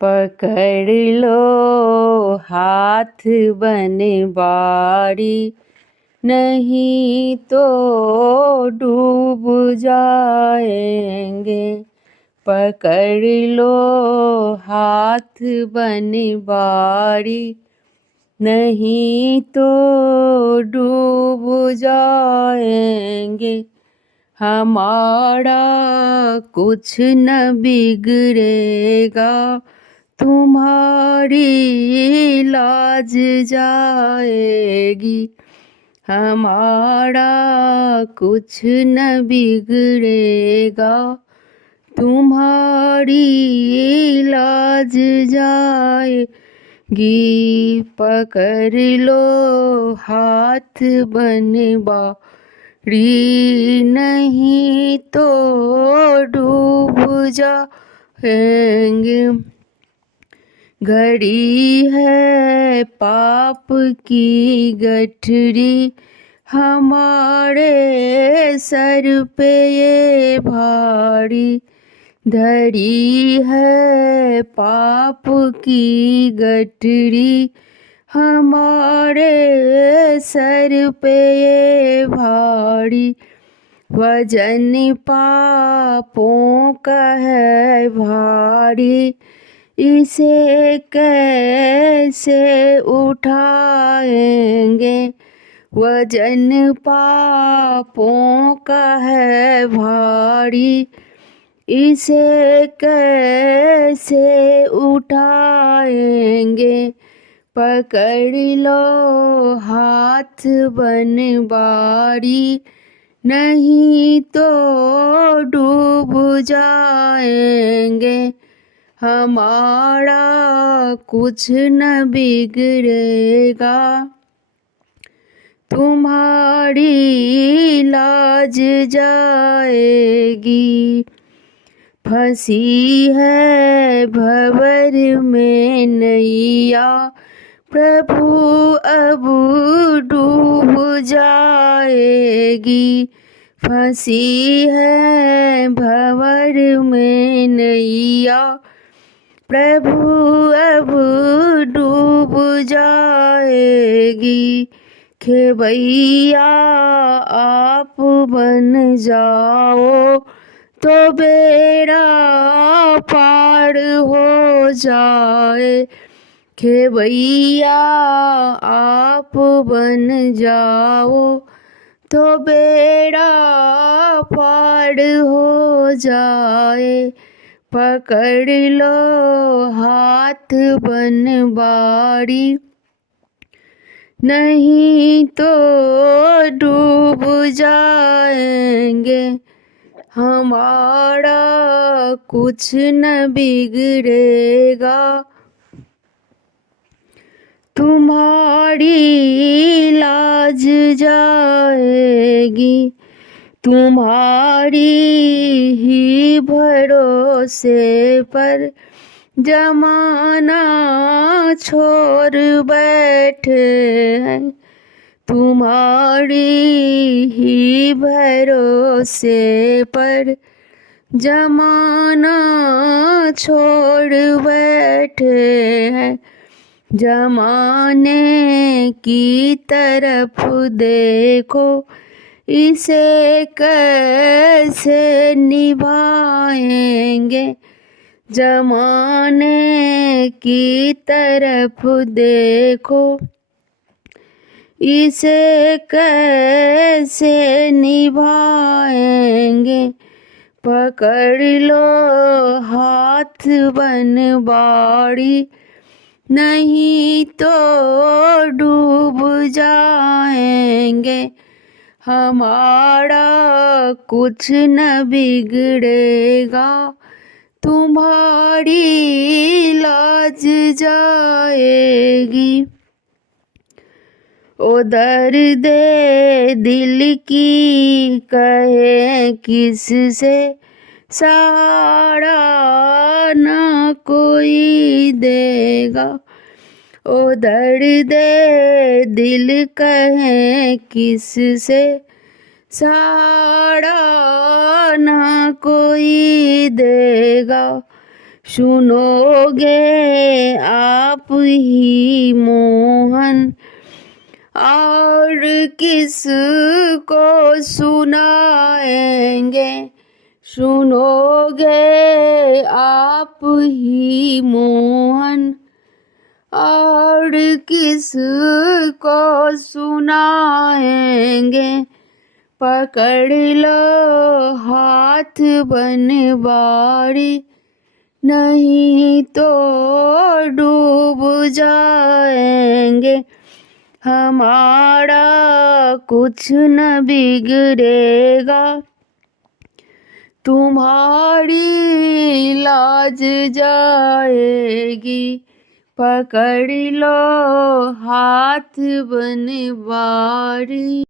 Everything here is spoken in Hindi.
पकड़ लो हाथ बनवारी, नहीं तो डूब जाएंगे। पकड़ लो हाथ बनवारी, नहीं तो डूब जाएंगे। हमारा कुछ न बिगड़ेगा, तुम्हारी लाज जाएगी। हमारा कुछ न बिगड़ेगा, तुम्हारी लाज जाएगी। पकड़ लो हाथ बनवारी, नहीं तो डूब जाएंगे। घड़ी है पाप की गठरी, हमारे सर पे ये भारी। धरी है पाप की गठरी, हमारे सर पे ये भारी। वजन पापों का है भारी, इसे कैसे उठाएंगे। वजन पापों का है भारी, इसे कैसे उठाएंगे। पकड़ लो हाथ बनवारी, नहीं तो डूब जाएंगे। हमारा कुछ न बिगड़ेगा, तुम्हारी लाज जाएगी। फंसी है भंवर में नैया, प्रभु अब डूब जाएगी। फंसी है भंवर में नैया, प्रभु अब डूब जाएगी। खेवैया आप बन जाओ, तो बेड़ा पार हो जाए। खेवैया आप बन जाओ, तो बेड़ा पार हो जाए। पकड़ लो हाथ बनवारी, नहीं तो डूब जाएंगे। हमारा कुछ न बिगड़ेगा, तुम्हारी लाज जाएगी। तुम्हारी ही भरोसे पर जमाना छोड़ बैठे हैं। तुम्हारी ही भरोसे पर जमाना छोड़ बैठे हैं। जमाने की तरफ देखो, इसे कैसे निभाएंगे। जमाने की तरफ देखो, इसे कैसे निभाएंगे। पकड़ लो हाथ बनवारी, नहीं तो डूब जाएंगे। हमारा कुछ न बिगड़ेगा, तुम्हारी लाज जाएगी। ओ दर्द दिल की कहे किससे, सहारा ना कोई देगा। ओ दर्द दिल कहे किससे, सहारा ना कोई देगा। सुनोगे आप ही मोहन, और किसको सुनाएंगे। सुनोगे आप ही मोहन, और किसको सुनाएंगे। पकड़ लो हाथ बनवारी, नहीं तो डूब जाएंगे। हमारा कुछ न बिगड़ेगा, तुम्हारी लाज जाएगी। पकड़ लो हाथ बनवारी।